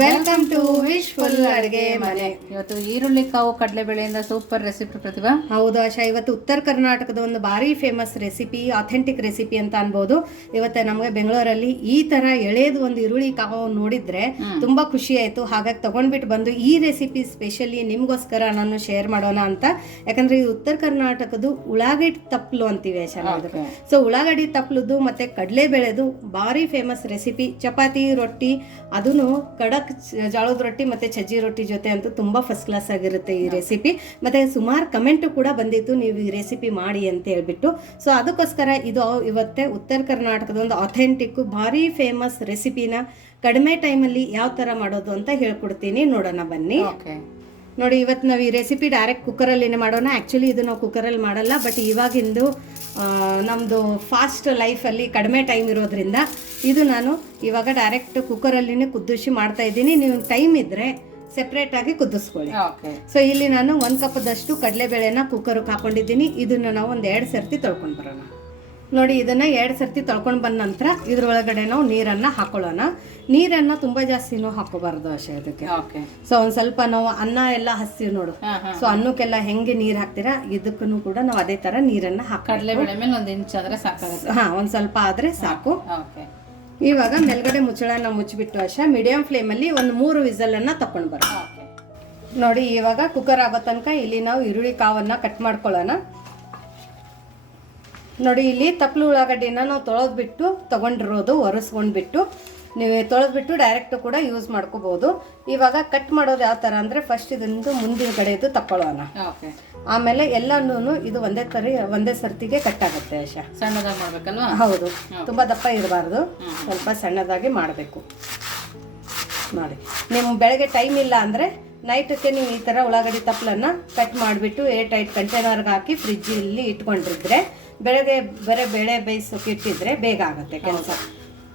Welcome to wish full ಅಡುಗೆ ಮನೆ. ಇವತ್ತು ಈರುಳ್ಳಿ ಕಾವು ಕಡಲೆಬೇಳೆಯಿಂದ ಸೂಪರ್ ರೆಸಿಪಿ ಪ್ರತಿಭಾ. ಹೌದು ಆಶಾ ಇವತ್ತು ಉತ್ತರ ಕರ್ನಾಟಕದ ಒಂದು ಭಾರಿ ಫೇಮಸ್ ರೆಸಿಪಿ ಅಥೆಂಟಿಕ್ ರೆಸಿಪಿ ಅಂತ ಅನ್ಬೋದು. ಇವತ್ತು ನಮಗೆ ಬೆಂಗಳೂರಲ್ಲಿ ಈ ತರ ಎಳೆದು ಒಂದು ಈರುಳ್ಳಿ ಕಾವು ನೋಡಿದ್ರೆ ತುಂಬಾ ಖುಷಿ ಆಯ್ತು. ಹಾಗಾಗಿ ತಗೊಂಡ್ಬಿಟ್ಟು ಬಂದು ಈ ರೆಸಿಪಿ ಸ್ಪೆಷಲಿ ನಿಮ್ಗೋಸ್ಕರ ನಾನು ಶೇರ್ ಮಾಡೋಣ ಅಂತ. ಯಾಕಂದ್ರೆ ಇದು ಉತ್ತರ ಕರ್ನಾಟಕದ ಉಳ್ಳಾಗಡ್ಡಿ ತಪ್ಪಲು ಅಂತೀವಿ ಆಶಾ. ಸೊ ಉಳ್ಳಾಗಡ್ಡಿ ತಪ್ಪಲದು ಮತ್ತೆ ಕಡಲೆ ಬೆಳೆದು ಭಾರಿ ಫೇಮಸ್ ರೆಸಿಪಿ ಚಪಾತಿ ರೊಟ್ಟಿ ಅದನ್ನು ಕಡಕ್ ಚ- ಜೋಳದ ರೊಟ್ಟಿ ಮತ್ತೆ ಸಜ್ಜಿ ರೊಟ್ಟಿ ಜೊತೆ ಅಂತೂ ತುಂಬಾ ಫಸ್ಟ್ ಕ್ಲಾಸ್ ಆಗಿರುತ್ತೆ ಈ ರೆಸಿಪಿ ಮತ್ತೆ ಸುಮಾರು ಕಮೆಂಟ್ ಕೂಡ ಬಂದಿತ್ತು, ನೀವು ಈ ರೆಸಿಪಿ ಮಾಡಿ ಅಂತ ಹೇಳ್ಬಿಟ್ಟು. ಸೊ ಅದಕ್ಕೋಸ್ಕರ ಇದು ಇವತ್ತೇ ಉತ್ತರ ಕರ್ನಾಟಕದ ಒಂದು ಅಥೆಂಟಿಕ್ ಭಾರಿ ಫೇಮಸ್ ರೆಸಿಪಿನ ಕಡಿಮೆ ಟೈಮಲ್ಲಿ ಯಾವ ಥರ ಮಾಡೋದು ಅಂತ ಹೇಳ್ಕೊಡ್ತೀನಿ. ನೋಡೋಣ ಬನ್ನಿ. ನೋಡಿ ಇವತ್ತು ನಾವು ಈ ರೆಸಿಪಿ ಡೈರೆಕ್ಟ್ ಕುಕ್ಕರಲ್ಲಿನೇ ಮಾಡೋಣ? ಆ್ಯಕ್ಚುಲಿ ಇದು ನಾವು ಕುಕ್ಕರಲ್ಲಿ ಮಾಡಲ್ಲ ಬಟ್ ಇವಾಗಿಂದು ನಮ್ಮದು ಫಾಸ್ಟ್ ಲೈಫಲ್ಲಿ ಕಡಿಮೆ ಟೈಮ್ ಇರೋದ್ರಿಂದ ಇದು ನಾನು ಇವಾಗ ಡೈರೆಕ್ಟ್ ಕುಕ್ಕರಲ್ಲಿನೇ ಕುದ್ದಿಸಿ ಮಾಡ್ತಾ ಇದ್ದೀನಿ. ನೀವು ಟೈಮ್ ಇದ್ದರೆ ಸೆಪ್ರೇಟಾಗಿ ಕುದಿಸ್ಕೊಳ್ಳಿ ಓಕೆ ಸೊ ಇಲ್ಲಿ ನಾನು ಒಂದು ಕಪ್ದಷ್ಟು ಕಡಲೆಬೇಳೆನ ಕುಕ್ಕರ್ಗೆ ಹಾಕೊಂಡಿದ್ದೀನಿ. ಇದನ್ನು ನಾವು ಒಂದು ಎರಡು ಸರ್ತಿ ತೊಳ್ಕೊಂಡು ಬರೋಣ. ನೋಡಿ ಇದನ್ನು ಎರಡು ಸರ್ತಿ ತೊಳ್ಕೊಂಡು ಬಂದ ನಂತರ ಇದ್ರೊಳಗಡೆ ನಾವು ನೀರನ್ನು ಹಾಕೊಳ್ಳೋಣ. ನೀರನ್ನು ತುಂಬ ಜಾಸ್ತಿನೂ ಹಾಕೋಬಾರ್ದು ಅಷ್ಟೇ ಅದಕ್ಕೆ ಸೊ ಒಂದು ಸ್ವಲ್ಪ ನಾವು ಅನ್ನ ಎಲ್ಲ ಹಸ್ತೀವಿ ನೋಡು. ಸೊ ಅನ್ನಕ್ಕೆಲ್ಲ ಹೆಂಗೆ ನೀರು ಹಾಕ್ತೀರಾ ಇದಕ್ಕೂ ಕೂಡ ನಾವು ಅದೇ ಥರ ನೀರನ್ನು ಹಾಕಿ ಹಾಂ ಒಂದು ಸ್ವಲ್ಪ ಆದರೆ ಸಾಕು. ಇವಾಗ ಮೇಲ್ಗಡೆ ಮುಚ್ಚಳನ ಮುಚ್ಚಿಬಿಟ್ಟು ಅಷ್ಟೇ ಮೀಡಿಯಂ ಫ್ಲೇಮಲ್ಲಿ ಒಂದು ಮೂರು ವಿಸಲನ್ನು ತಕೊಂಡು ಬರೋಣ. ನೋಡಿ ಇವಾಗ ಕುಕ್ಕರ್ ಆಗೋ ತನಕ ಇಲ್ಲಿ ನಾವು ಈರುಳ್ಳಿ ಕಾವನ್ನು ಕಟ್ ಮಾಡ್ಕೊಳ್ಳೋಣ. ನೋಡಿ ಇಲ್ಲಿ ತಪ್ಪಲು ಉಳ್ಳಾಗಡ್ಡಿನ ನಾವು ತೊಳೆದ್ಬಿಟ್ಟು ತೊಗೊಂಡಿರೋದು ಒರೆಸ್ಕೊಂಡ್ಬಿಟ್ಟು ನೀವು ತೊಳೆದ್ಬಿಟ್ಟು ಡೈರೆಕ್ಟ್ ಕೂಡ ಯೂಸ್ ಮಾಡ್ಕೋಬೋದು. ಇವಾಗ ಕಟ್ ಮಾಡೋದು ಯಾವ ಥರ ಅಂದರೆ ಫಸ್ಟ್ ಇದೊಂದು ಮುಂದಿನ ಕಡೆದು ತಕ್ಕೊಳ್ಳೋಣ ಓಕೆ ಆಮೇಲೆ ಎಲ್ಲಾನು ಇದು ಒಂದೇ ಸರಿ ಒಂದೇ ಸರ್ತಿಗೆ ಕಟ್ ಆಗುತ್ತೆ ಆಶಾ. ಸಣ್ಣದಾಗಿ ಮಾಡಬೇಕಲ್ವಾ? ಹೌದು. ತುಂಬ ದಪ್ಪ ಇರಬಾರ್ದು. ಸ್ವಲ್ಪ ಸಣ್ಣದಾಗಿ ಮಾಡಬೇಕು. ನೋಡಿ ನಿಮ್ಮ ಬೆಳಗ್ಗೆ ಟೈಮ್ ಇಲ್ಲ ಅಂದರೆ ನೈಟಕ್ಕೆ ನೀವು ಈ ಥರ ಉಳ್ಳಾಗಡ್ಡಿ ತಪ್ಪಲನ್ನು ಕಟ್ ಮಾಡಿಬಿಟ್ಟು ಏರ್ ಟೈಟ್ ಕಂಟೈನರ್ಗೆ ಹಾಕಿ ಫ್ರಿಜ್ಜಲ್ಲಿ ಇಟ್ಕೊಂಡಿದ್ರೆ ಬೆಳಗ್ಗೆ ಬರೀ ಬೇಳೆ ಬೇಯಿಸೋಕೆ ಇಟ್ಟಿದ್ರೆ ಬೇಗ ಆಗುತ್ತೆ ಕೆಲಸ.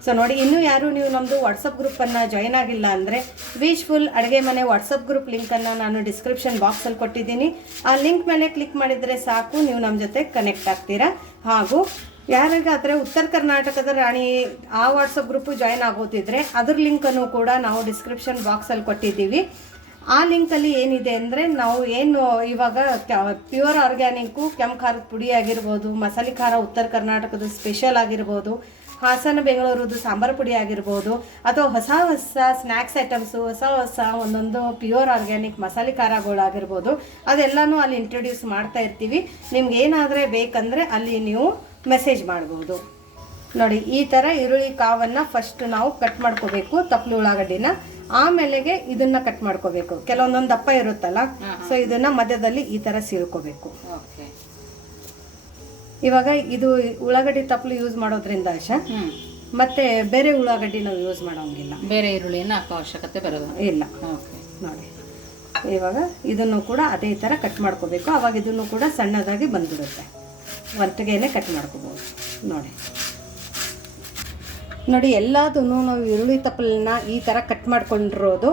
ಸೊ ನೋಡಿ ಇನ್ನೂ ಯಾರು ನೀವು ನಮ್ಮದು ವಾಟ್ಸಪ್ ಗ್ರೂಪನ್ನು ಜಾಯ್ನ್ ಆಗಿಲ್ಲ ಅಂದರೆ ವಿಶ್ಫುಲ್ ಅಡುಗೆ ಮನೆ ವಾಟ್ಸಪ್ ಗ್ರೂಪ್ ಲಿಂಕನ್ನು ನಾನು ಡಿಸ್ಕ್ರಿಪ್ಷನ್ ಬಾಕ್ಸಲ್ಲಿ ಕೊಟ್ಟಿದ್ದೀನಿ. ಆ ಲಿಂಕ್ ಮೇಲೆ ಕ್ಲಿಕ್ ಮಾಡಿದರೆ ಸಾಕು ನೀವು ನಮ್ಮ ಜೊತೆ ಕನೆಕ್ಟ್ ಆಗ್ತೀರಾ. ಹಾಗೂ ಯಾರಿಗಾದರೆ ಉತ್ತರ ಕರ್ನಾಟಕದ ರಾಣಿ ಆ ವಾಟ್ಸಪ್ ಗ್ರೂಪು ಜಾಯ್ನ್ ಆಗೋತಿದ್ರೆ ಅದ್ರ ಲಿಂಕನ್ನು ಕೂಡ ನಾವು ಡಿಸ್ಕ್ರಿಪ್ಷನ್ ಬಾಕ್ಸಲ್ಲಿ ಕೊಟ್ಟಿದ್ದೀವಿ. ಆ ಲಿಂಕಲ್ಲಿ ಏನಿದೆ ಅಂದರೆ ನಾವು ಏನು ಇವಾಗ ಪ್ಯೂರ್ ಆರ್ಗ್ಯಾನಿಕ್ಕು ಕೆಂಪು ಖಾರದ ಪುಡಿ ಆಗಿರ್ಬೋದು, ಮಸಾಲೆ ಖಾರ ಉತ್ತರ ಕರ್ನಾಟಕದ ಸ್ಪೆಷಲ್ ಆಗಿರ್ಬೋದು, ಹಾಸನ ಬೆಂಗಳೂರದ್ದು ಸಾಂಬಾರು ಪುಡಿ ಆಗಿರ್ಬೋದು, ಅಥವಾ ಹೊಸ ಹೊಸ ಸ್ನ್ಯಾಕ್ಸ್ ಐಟಮ್ಸು ಹೊಸ ಹೊಸ ಒಂದೊಂದು ಪ್ಯೂರ್ ಆರ್ಗ್ಯಾನಿಕ್ ಮಸಾಲೆ ಖಾರಗಳಾಗಿರ್ಬೋದು ಅದೆಲ್ಲನೂ ಅಲ್ಲಿ ಇಂಟ್ರೊಡ್ಯೂಸ್ ಮಾಡ್ತಾ ಇರ್ತೀವಿ. ನಿಮ್ಗೆ ಏನಾದರೆ ಬೇಕಂದರೆ ಅಲ್ಲಿ ನೀವು ಮೆಸೇಜ್ ಮಾಡ್ಬೋದು. ನೋಡಿ, ಈ ಥರ ಈರುಳ್ಳಿ, ಕಾವನ್ನು ಫಸ್ಟ್ ನಾವು ಕಟ್ ಮಾಡ್ಕೋಬೇಕು ತಪ್ಪಲು ಉಳ್ಳಾಗಡ್ಡಿನ ಆಮೇಲೆಗೆ ಇದನ್ನ ಕಟ್ ಮಾಡ್ಕೋಬೇಕು. ಕೆಲವೊಂದೊಂದು ದಪ್ಪ ಇರುತ್ತಲ್ಲ ಸೊ ಇದನ್ನ ಮಧ್ಯದಲ್ಲಿ ಈ ತರ ಸೀಳ್ಕೋಬೇಕು. ಓಕೆ. ಇವಾಗ ಇದು ಉಳ್ಳಾಗಡ್ಡಿ ತಪ್ಪಲು ಯೂಸ್ ಮಾಡೋದ್ರಿಂದ ಆಶ ಮತ್ತೆ ಬೇರೆ ಉಳ್ಳಾಗಡ್ಡಿ ನಾವು ಯೂಸ್ ಮಾಡೋಂಗಿಲ್ಲ. ಬೇರೆ ಈರುಳ್ಳಿನ ಹಾಕೋ ಅವಶ್ಯಕತೆ ಬರೋದು. ಇಲ್ಲ. ಓಕೆ. ನೋಡಿ. ಇವಾಗ ಇದನ್ನು ಕೂಡ ಅದೇ ಥರ ಕಟ್ ಮಾಡ್ಕೋಬೇಕು. ಅವಾಗ ಇದನ್ನು ಕೂಡ ಸಣ್ಣದಾಗಿ ಬಂದ್ಬಿಡುತ್ತೆ. ಒಟ್ಟಿಗೆನೆ ಕಟ್ ಮಾಡ್ಕೋಬೋದು. ನೋಡಿ. ನೋಡಿ ಎಲ್ಲದನ್ನು ನಾವು ಈರುಳ್ಳಿ ತಪ್ಪಲನ್ನ ಈ ಥರ ಕಟ್ ಮಾಡ್ಕೊಂಡಿರೋದು.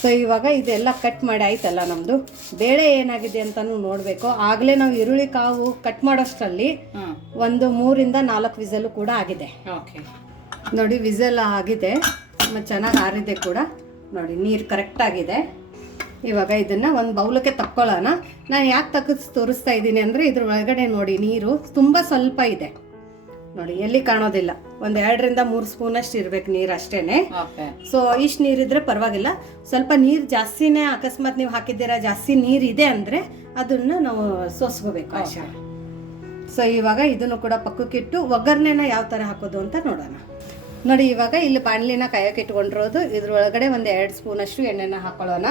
ಸೊ ಇವಾಗ ಇದೆಲ್ಲ ಕಟ್ ಮಾಡಿ ಆಯ್ತಲ್ಲ ನಮ್ಮದು ಬೇಳೆ ಏನಾಗಿದೆ ಅಂತಲೂ ನೋಡಬೇಕು. ಆಗಲೇ ನಾವು ಈರುಳ್ಳಿ ಕಾವು ಕಟ್ ಮಾಡೋಷ್ಟರಲ್ಲಿ ಒಂದು ಮೂರಿಂದ ನಾಲ್ಕು ವಿಸಲು ಕೂಡ ಆಗಿದೆ. ಓಕೆ ನೋಡಿ ವಿಸಲ್ ಆಗಿದೆ. ಚೆನ್ನಾಗಿ ಆರಿದೆ ಕೂಡ. ನೋಡಿ ನೀರು ಕರೆಕ್ಟ್ ಆಗಿದೆ. ಇವಾಗ ಇದನ್ನು ಒಂದು ಬೌಲಕ್ಕೆ ತಕ್ಕೊಳ್ಳೋಣ. ನಾನು ಯಾಕೆ ತಕ್ಕ ತೋರಿಸ್ತಾ ಇದ್ದೀನಿ ಅಂದರೆ ಇದ್ರ ಒಳಗಡೆ ನೋಡಿ ನೀರು ತುಂಬ ಸ್ವಲ್ಪ ಇದೆ. ನೋಡಿ ಎಲ್ಲಿ ಕಾಣೋದಿಲ್ಲ. ಒಂದ್ ಎರಡರಿಂದ ಮೂರು ಸ್ಪೂನಷ್ಟು ಇರ್ಬೇಕು ನೀರು ಅಷ್ಟೇನೆ. ಸೊ ಇಷ್ಟು ನೀರಿದ್ರೆ ಪರವಾಗಿಲ್ಲ. ಸ್ವಲ್ಪ ನೀರು ಜಾಸ್ತಿನೇ ಅಕಸ್ಮಾತ್ ನೀವು ಹಾಕಿದ್ದೀರಾ ಜಾಸ್ತಿ ನೀರ್ ಇದೆ ಅಂದ್ರೆ ಅದನ್ನ ನಾವು ಸೋಸ್ಕೋಬೇಕು ಆಶಾ ಸೊ ಇವಾಗ ಇದನ್ನು ಕೂಡ ಪಕ್ಕಕ್ಕಿಟ್ಟು ಒಗ್ಗರಣೆನ ಯಾವ ಥರ ಹಾಕೋದು ಅಂತ ನೋಡೋಣ. ನೋಡಿ ಇವಾಗ ಇಲ್ಲಿ ಬಾಣಲಿನ ಕಾಯೋಕೆ ಇಟ್ಕೊಂಡಿರೋದು. ಇದ್ರೊಳಗಡೆ ಒಂದು ಎರಡು ಸ್ಪೂನಷ್ಟು ಎಣ್ಣೆನ ಹಾಕೊಳ್ಳೋಣ.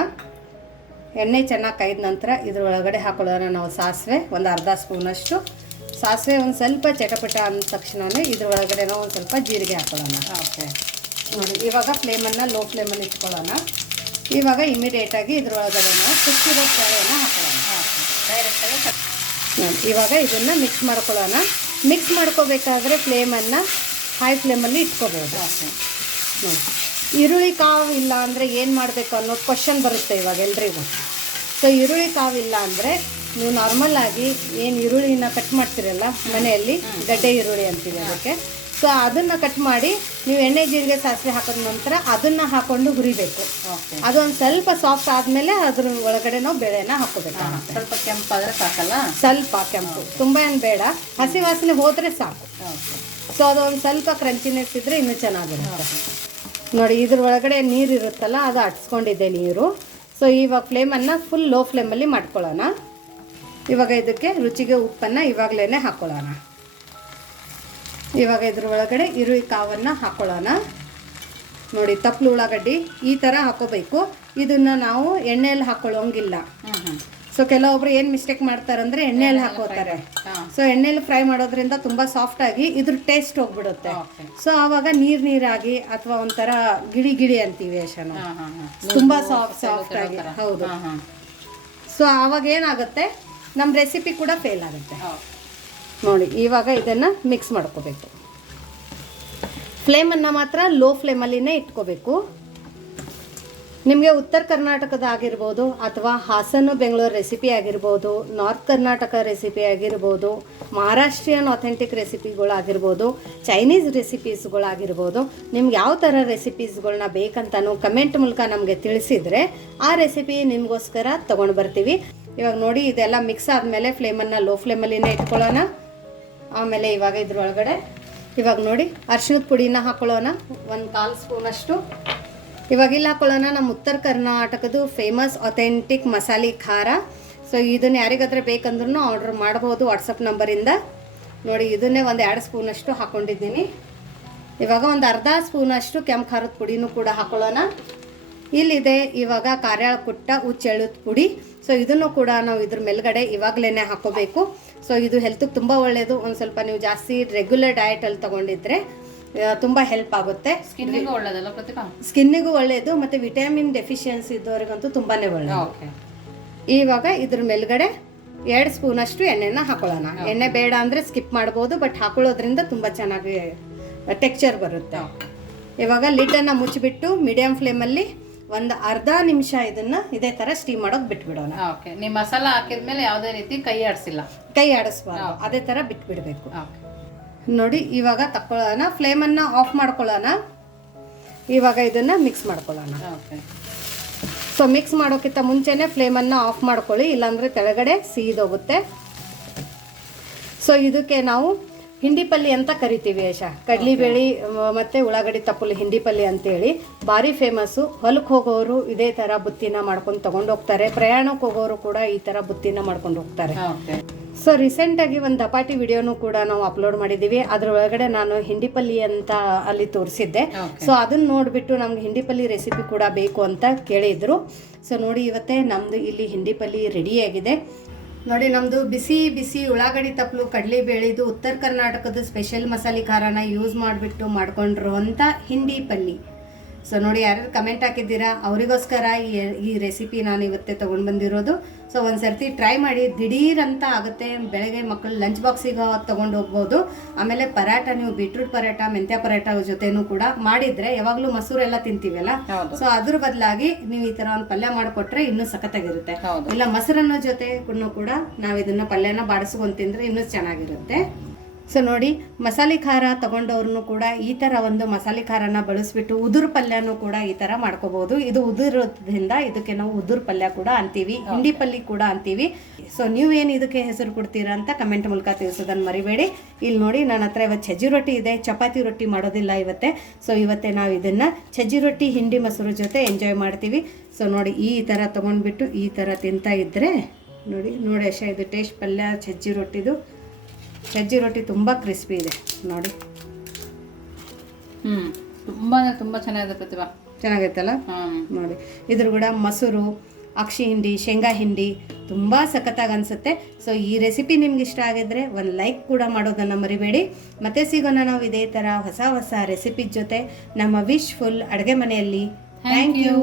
ಎಣ್ಣೆ ಚೆನ್ನಾಗಿ ಕಾಯ್ದ ನಂತರ ಇದ್ರೊಳಗಡೆ ಹಾಕೊಳ್ಳೋಣ ನಾವು ಸಾಸಿವೆ. ಒಂದು ಅರ್ಧ ಸ್ಪೂನಷ್ಟು. ಸಾಸಿವೆ ಒಂದು ಸ್ವಲ್ಪ ಚಟಪಟ ಅಂದ ತಕ್ಷಣವೇ ಇದ್ರ ಒಂದು ಸ್ವಲ್ಪ ಜೀರಿಗೆ ಹಾಕೊಳ್ಳೋಣ. ಓಕೆ. ನೋಡಿ ಇವಾಗ ಫ್ಲೇಮನ್ನು ಲೋ ಫ್ಲೇಮಲ್ಲಿ ಇಟ್ಕೊಳ್ಳೋಣ. ಇವಾಗ ಇಮಿಡಿಯೇಟಾಗಿ ಇದ್ರೊಳಗಡೆ ನಾವು ಕುಚ್ಚಿರೋ ಬೇಳೆನ ಹಾಕೊಳ್ಳೋಣ. ಡೈರೆಕ್ಟಾಗಿ ನೋಡಿ, ಇವಾಗ ಇದನ್ನು ಮಿಕ್ಸ್ ಮಾಡ್ಕೊಳ್ಳೋಣ. ಮಿಕ್ಸ್ ಮಾಡ್ಕೋಬೇಕಾದ್ರೆ ಫ್ಲೇಮನ್ನು ಹೈ ಫ್ಲೇಮಲ್ಲಿ ಇಟ್ಕೋಬೋದು. ನೋಡಿ ಈರುಳ್ಳಿ ಕಾವು ಇಲ್ಲ ಅಂದರೆ ಏನು ಮಾಡಬೇಕು ಅನ್ನೋದು ಕ್ವಶನ್ ಬರುತ್ತೆ ಇವಾಗ ಎಲ್ರಿಗೂ. ಸೊ ಈರುಳ್ಳಿ ಕಾವು ಇಲ್ಲ ಅಂದರೆ ನೀವು ನಾರ್ಮಲ್ ಆಗಿ ಏನು ಈರುಳ್ಳಿನ ಕಟ್ ಮಾಡ್ತೀರಲ್ಲ ಮನೆಯಲ್ಲಿ ಗಡ್ಡೆ ಈರುಳ್ಳಿ ಅಂತೀವಿ ಅದಕ್ಕೆ. ಸೊ ಅದನ್ನು ಕಟ್ ಮಾಡಿ ನೀವು ಎಣ್ಣೆ ಜೀರಿಗೆ ಸಾಸಿವೆ ಹಾಕಿದ ನಂತರ ಅದನ್ನು ಹಾಕೊಂಡು ಹುರಿಬೇಕು. ಅದೊಂದು ಸ್ವಲ್ಪ ಸಾಫ್ಟ್ ಆದಮೇಲೆ ಅದ್ರ ಒಳಗಡೆ ನಾವು ಬೇಳೆನ ಹಾಕೋಬೇಕು. ಸ್ವಲ್ಪ ಕೆಂಪಾದ್ರೆ ಸಾಕಲ್ಲ? ಸ್ವಲ್ಪ ಕೆಂಪು. ತುಂಬ ಏನು ಬೇಡ ಹಸಿ ವಾಸನೆ ಹೋದರೆ ಸಾಕು. ಸೊ ಅದೊಂದು ಸ್ವಲ್ಪ ಕ್ರಂಚಿನೆಸ್ ಇದ್ದರೆ ಇನ್ನೂ ಚೆನ್ನಾಗಿರುತ್ತೆ. ನೋಡಿ ಇದ್ರ ಒಳಗಡೆ ನೀರು ಇರುತ್ತಲ್ಲ ಅದು ಅಟ್ಸ್ಕೊಂಡಿದ್ದೆ ನೀರು. ಸೊ ಇವಾಗ ಫ್ಲೇಮನ್ನು ಫುಲ್ ಲೋ ಫ್ಲೇಮಲ್ಲಿ ಮಾಡ್ಕೊಳ್ಳೋಣ. ಇವಾಗ ಇದಕ್ಕೆ ರುಚಿಗೆ ಉಪ್ಪನ್ನು ಇವಾಗಲೇ ಹಾಕ್ಕೊಳ್ಳೋಣ ಇವಾಗ ಇದ್ರ ಒಳಗಡೆ ಈರುಳ್ಳಿ ಕಾವನ್ನು ಹಾಕ್ಕೊಳ್ಳೋಣ ನೋಡಿ ತಪ್ಪಲು ಉಳ್ಳಾಗಡ್ಡಿ ಈ ಥರ ಹಾಕೋಬೇಕು. ಇದನ್ನು ನಾವು ಎಣ್ಣೆಯಲ್ಲಿ ಹಾಕ್ಕೊಳ್ಳೋಂಗಿಲ್ಲ ಸೊ ಕೆಲವೊಬ್ರು ಏನು ಮಿಸ್ಟೇಕ್ ಮಾಡ್ತಾರಂದ್ರೆ ಎಣ್ಣೆಯಲ್ಲಿ ಹಾಕೋತಾರೆ. ಸೊ ಎಣ್ಣೆಯಲ್ಲಿ ಫ್ರೈ ಮಾಡೋದ್ರಿಂದ ತುಂಬ ಸಾಫ್ಟ್ ಆಗಿ ಇದ್ರ ಟೇಸ್ಟ್ ಹೋಗ್ಬಿಡುತ್ತೆ. ಸೊ ಆವಾಗ ನೀರು ನೀರಾಗಿ ಅಥವಾ ಒಂಥರ ಗಿಳಿ ಗಿಳಿ ಅಂತೀವಿ ಯಶನು ತುಂಬಾ ಸಾಫ್ಟ್ ಸಾಫ್ಟ್ ಆಗಿ. ಹೌದು. ಸೊ ಆವಾಗ ಏನಾಗುತ್ತೆ? ನಮ್ಮ ರೆಸಿಪಿ ಕೂಡ ಫೇಲ್ ಆಗುತ್ತೆ. ನೋಡಿ ಇವಾಗ ಇದನ್ನ ಮಿಕ್ಸ್ ಮಾಡ್ಕೋಬೇಕು. ಫ್ಲೇಮನ್ನು ಮಾತ್ರ ಲೋ ಫ್ಲೇಮಲ್ಲಿನೇ ಇಟ್ಕೋಬೇಕು. ನಿಮಗೆ ಉತ್ತರ ಕರ್ನಾಟಕದ ಆಗಿರ್ಬೋದು ಅಥವಾ ಹಾಸನ ಬೆಂಗಳೂರು ರೆಸಿಪಿ ಆಗಿರ್ಬೋದು ನಾರ್ತ್ ಕರ್ನಾಟಕ ರೆಸಿಪಿ ಆಗಿರ್ಬೋದು ಮಹಾರಾಷ್ಟ್ರೀಯನ್ ಅಥೆಂಟಿಕ್ ರೆಸಿಪಿಗಳಾಗಿರ್ಬೋದು ಚೈನೀಸ್ ರೆಸಿಪೀಸ್ಗಳಾಗಿರ್ಬೋದು ನಿಮ್ಗೆ ಯಾವ ಥರ ರೆಸಿಪೀಸ್ಗಳನ್ನ ಬೇಕಂತನೂ ಕಮೆಂಟ್ ಮೂಲಕ ನಮಗೆ ತಿಳಿಸಿದರೆ ಆ ರೆಸಿಪಿ ನಿಮಗೋಸ್ಕರ ತೊಗೊಂಡು ಬರ್ತೀವಿ. ಇವಾಗ ನೋಡಿ ಇದೆಲ್ಲ ಮಿಕ್ಸ್ ಆದಮೇಲೆ ಫ್ಲೇಮನ್ನು ಲೋ ಫ್ಲೇಮಲ್ಲಿನೇ ಇಟ್ಕೊಳ್ಳೋಣ. ಆಮೇಲೆ ಇವಾಗ ಇದ್ರೊಳಗಡೆ ಇವಾಗ ನೋಡಿ ಅರ್ಶಿನದ ಪುಡಿನ ಹಾಕೊಳ್ಳೋಣ. ಒಂದು ಕಾಲು ಸ್ಪೂನಷ್ಟು ಇವಾಗ ಇಲ್ಲಿ ಹಾಕೊಳ್ಳೋಣ ನಮ್ಮ ಉತ್ತರ ಕರ್ನಾಟಕದ ಫೇಮಸ್ ಅಥೆಂಟಿಕ್ ಮಸಾಲೆ ಖಾರ. ಸೊ ಇದನ್ನ ಯಾರಿಗಾದ್ರೆ ಬೇಕಂದ್ರೂ ಆರ್ಡರ್ ಮಾಡ್ಬೋದು ವಾಟ್ಸಪ್ ನಂಬರಿಂದ ನೋಡಿ, ಇದನ್ನೇ ಒಂದು ಎರಡು ಸ್ಪೂನಷ್ಟು ಹಾಕ್ಕೊಂಡಿದ್ದೀನಿ ಇವಾಗ ಒಂದು ಅರ್ಧ ಸ್ಪೂನಷ್ಟು ಕೆಂಪು ಖಾರದ ಪುಡಿನೂ ಕೂಡ ಹಾಕೊಳ್ಳೋಣ. ಇಲ್ಲಿದೆ ಇವಾಗ ಕಾರ್ಯಾಳ ಕುಟ್ಟ ಹುಚ್ಚೆಳ್ಳದ ಪುಡಿ. ಸೊ ಇದನ್ನು ಕೂಡ ನಾವು ಇದ್ರ ಮೇಲ್ಗಡೆ ಇವಾಗಲೇ ಹಾಕೋಬೇಕು. ಸೊ ಇದು ಹೆಲ್ತಿಗೆ ತುಂಬ ಒಳ್ಳೆಯದು ಒಂದು ಸ್ವಲ್ಪ ನೀವು ಜಾಸ್ತಿ ರೆಗ್ಯುಲರ್ ಡಯಟಲ್ಲಿ ತೊಗೊಂಡಿದ್ರೆ ತುಂಬ ಹೆಲ್ಪ್ ಆಗುತ್ತೆ. ಸ್ಕಿನ್ನಿಗೂ ಒಳ್ಳೇದಲ್ಲ ಪ್ರತಿಭಾ ಸ್ಕಿನ್ನಿಗೂ ಒಳ್ಳೆಯದು ಮತ್ತು ವಿಟಮಿನ್ ಡೆಫಿಷಿಯನ್ಸಿ ಇದ್ದವ್ರಿಗಂತೂ ತುಂಬಾ ಒಳ್ಳೆಯದು ಇವಾಗ ಇದ್ರ ಮೇಲ್ಗಡೆ ಎರಡು ಸ್ಪೂನಷ್ಟು ಎಣ್ಣೆನ ಹಾಕೊಳ್ಳೋಣ. ಎಣ್ಣೆ ಬೇಡ ಅಂದರೆ ಸ್ಕಿಪ್ ಮಾಡ್ಬೋದು ಬಟ್ ಹಾಕೊಳ್ಳೋದ್ರಿಂದ ತುಂಬ ಚೆನ್ನಾಗಿ ಟೆಕ್ಸ್ಚರ್ ಬರುತ್ತೆ. ಇವಾಗ ಲಿಡ್ಡನ್ನು ಮುಚ್ಚಿಬಿಟ್ಟು ಮೀಡಿಯಂ ಫ್ಲೇಮಲ್ಲಿ ಒಂದು ಅರ್ಧ ನಿಮಿಷ ಇದನ್ನ ಇದೇ ತರ ಸ್ಟೀಮ್ ಮಾಡೋಕೆ ಬಿಟ್ಬಿಡೋಣ. ಓಕೆ ನೀವು ಮಸಾಲ ಹಾಕಿದ್ಮೇಲೆ ಯಾವುದೇ ರೀತಿ ಕೈ ಆಡಿಸಿಲ್ಲ. ಕೈ ಆಡಿಸ್ಬಾರ್ದು ಅದೇ ತರ ಬಿಟ್ಬಿಡಬೇಕು. ಓಕೆ ನೋಡಿ ಇವಾಗ ತಕ್ಕೊಳ್ಳೋಣ ಫ್ಲೇಮನ್ನು ಆಫ್ ಮಾಡ್ಕೊಳ್ಳೋಣ. ಇವಾಗ ಇದನ್ನು ಮಿಕ್ಸ್ ಮಾಡ್ಕೊಳ್ಳೋಣ. ಓಕೆ ಸೊ ಮಿಕ್ಸ್ ಮಾಡೋಕ್ಕಿಂತ ಮುಂಚೆನೇ ಫ್ಲೇಮನ್ನು ಆಫ್ ಮಾಡ್ಕೊಳ್ಳಿ ಇಲ್ಲಾಂದರೆ ಕೆಳಗಡೆ ಸೀದೋಗುತ್ತೆ. ಸೊ ಇದಕ್ಕೆ ನಾವು ಹಿಂಡಿ ಪಲ್ಯ ಅಂತ ಕರಿತೀವಿ ಯಶಾ. ಕಡ್ಲಿಬೇಳೆ ಮತ್ತು ಮತ್ತೆ ಉಳ್ಳಾಗಡ್ಡಿ ತಪ್ಪಲು ಹಿಂಡಿ ಪಲ್ಯ ಅಂತೇಳಿ. ಭಾರಿ ಫೇಮಸ್ಸು ಹೊಲಕ್ಕೆ ಹೋಗೋರು ಇದೇ ಥರ ಬುತ್ತಿನ ಮಾಡ್ಕೊಂಡು ತಗೊಂಡು ಹೋಗ್ತಾರೆ. ಪ್ರಯಾಣಕ್ಕೆ ಹೋಗೋರು ಕೂಡ ಈ ಥರ ಬುತ್ತಿನ ಮಾಡ್ಕೊಂಡು ಹೋಗ್ತಾರೆ. ಸೊ ರೀಸೆಂಟಾಗಿ ಒಂದು ದಪಾಟಿ ವಿಡಿಯೋನು ಕೂಡ ನಾವು ಅಪ್ಲೋಡ್ ಮಾಡಿದ್ದೀವಿ ಅದ್ರ ಒಳಗಡೆ ನಾನು ಹಿಂಡಿ ಪಲ್ಲಿ ಅಂತ ಅಲ್ಲಿ ತೋರಿಸಿದ್ದೆ. ಸೊ ಅದನ್ನ ನೋಡಿಬಿಟ್ಟು ನಮ್ಗೆ ಹಿಂಡಿ ಪಲ್ಲಿ ರೆಸಿಪಿ ಕೂಡ ಬೇಕು ಅಂತ ಕೇಳಿದ್ರು. ಸೊ ನೋಡಿ ಇವತ್ತೇ ನಮ್ದು ಇಲ್ಲಿ ಹಿಂಡಿ ಪಲ್ಲಿ ರೆಡಿಯಾಗಿದೆ ನೋಡಿ ನಮ್ಮದು ಬಿಸಿ ಬಿಸಿ ಉಳ್ಳಾಗಡ್ಡಿ ತಪ್ಪಲು ಕಡಲೆ ಬೇಳೆದು ಉತ್ತರ ಕರ್ನಾಟಕದ ಸ್ಪೆಷಲ್ ಮಸಾಲೆ ಖಾರನ ಯೂಸ್ ಮಾಡಿಬಿಟ್ಟು ಅಂತ ಹಿಂಡಿ ಪಲ್ಲಿ. ಸೊ ನೋಡಿ ಯಾರ್ಯಾರು ಕಮೆಂಟ್ ಹಾಕಿದ್ದೀರಾ ಅವರಿಗೋಸ್ಕರ ಈ ಈ ರೆಸಿಪಿ ನಾನು ಇವತ್ತೇ ತೊಗೊಂಡು ಬಂದಿರೋದು. ಸೊ ಒಂದು ಸರ್ತಿ ಟ್ರೈ ಮಾಡಿ ದಿಢೀರ್ ಅಂತ ಆಗುತ್ತೆ. ಬೆಳಗ್ಗೆ ಮಕ್ಕಳು ಲಂಚ್ ಬಾಕ್ಸಿಗೆ ತೊಗೊಂಡು ಹೋಗ್ಬೋದು. ಆಮೇಲೆ ಪರಾಟ ನೀವು ಬೀಟ್ರೂಟ್ ಪರಾಟ ಮೆಂತ್ಯ ಪರಾಟ ಜೊತೆನೂ ಕೂಡ ಮಾಡಿದರೆ ಯಾವಾಗಲೂ ಮೊಸರೆಲ್ಲ ಎಲ್ಲ ತಿಂತೀವಲ್ಲ? ಸೊ ಅದ್ರ ಬದಲಾಗಿ ನೀವು ಈ ಥರ ಒಂದು ಪಲ್ಯ ಮಾಡಿಕೊಟ್ರೆ ಇನ್ನೂ ಸಖತ್ತಾಗಿರುತ್ತೆ. ಇಲ್ಲ ಮೊಸರನ್ನ ಜೊತೆ ಕೂಡ ನಾವು ಇದನ್ನ ಪಲ್ಯನ ಬಾಡಿಸ್ಕೊಂಡು ತಿಂದರೆ ಇನ್ನೂ ಚೆನ್ನಾಗಿರುತ್ತೆ. ಸೊ ನೋಡಿ ಮಸಾಲೆ ಖಾರ ತಗೊಂಡವ್ರನ್ನು ಕೂಡ ಈ ಥರ ಒಂದು ಮಸಾಲೆ ಖಾರನ ಬಳಸ್ಬಿಟ್ಟು ಉದುರು ಪಲ್ಯನೂ ಕೂಡ ಈ ಥರ ಮಾಡ್ಕೋಬಹುದು ಇದು ಉದುರೋದ್ರಿಂದ ಇದಕ್ಕೆ ನಾವು ಉದುರು ಪಲ್ಯ ಕೂಡ ಅಂತೀವಿ. ಹಿಂಡಿ ಪಲ್ಲಿ ಕೂಡ ಅಂತೀವಿ. ಸೊ ಏನು ಇದಕ್ಕೆ ಹೆಸರು ಕೊಡ್ತೀರಾ ಅಂತ ಕಮೆಂಟ್ ಮೂಲಕ ತಿಳಿಸೋದನ್ನು ಮರಿಬೇಡಿ. ಇಲ್ಲಿ ನೋಡಿ ನನ್ನ ಹತ್ರ ಇವತ್ತು ಸಜ್ಜಿ ರೊಟ್ಟಿ ಇದೆ. ಚಪಾತಿ ರೊಟ್ಟಿ ಮಾಡೋದಿಲ್ಲ ಇವತ್ತೆ. ಸೊ ಇವತ್ತೆ ನಾವು ಇದನ್ನು ಸಜ್ಜಿ ರೊಟ್ಟಿ ಹಿಂಡಿ ಮೊಸರು ಜೊತೆ ಎಂಜಾಯ್ ಮಾಡ್ತೀವಿ. ಸೊ ನೋಡಿ ಈ ಥರ ತೊಗೊಂಡ್ಬಿಟ್ಟು ಈ ಥರ ತಿಂತಾ ಇದ್ದರೆ ನೋಡಿ ನೋಡಿ ಅಷ್ಟೇ ಇದು ಟೇಸ್ಟ್ ಪಲ್ಯ ಸಜ್ಜಿ ರೊಟ್ಟಿದು. ಸಜ್ಜಿ ರೊಟ್ಟಿ ತುಂಬ ಕ್ರಿಸ್ಪಿ ಇದೆ ನೋಡಿ. ಹ್ಞೂ ತುಂಬ ತುಂಬ ಚೆನ್ನಾಗಿದೆ ಪ್ರತಿಭಾ. ಚೆನ್ನಾಗೈತಲ್ಲ? ನೋಡಿ. ಇದ್ರ ಕೂಡ ಮೊಸರು ಅಕ್ಷಿ ಹಿಂಡಿ ಶೇಂಗಾ ಹಿಂಡಿ ತುಂಬ ಸಖತ್ತಾಗಿ ಅನಿಸುತ್ತೆ. ಸೊ ಈ ರೆಸಿಪಿ ನಿಮ್ಗೆ ಇಷ್ಟ ಆಗಿದ್ರೆ ಒಂದು ಲೈಕ್ ಕೂಡ ಮಾಡೋದನ್ನು ಮರಿಬೇಡಿ. ಮತ್ತೆ ಸಿಗೋಣ ನಾವು ಇದೇ ಥರ ಹೊಸ ಹೊಸ ರೆಸಿಪಿ ಜೊತೆ ನಮ್ಮ ವಿಶ್ ಫುಲ್ ಅಡುಗೆ ಮನೆಯಲ್ಲಿ. Thank you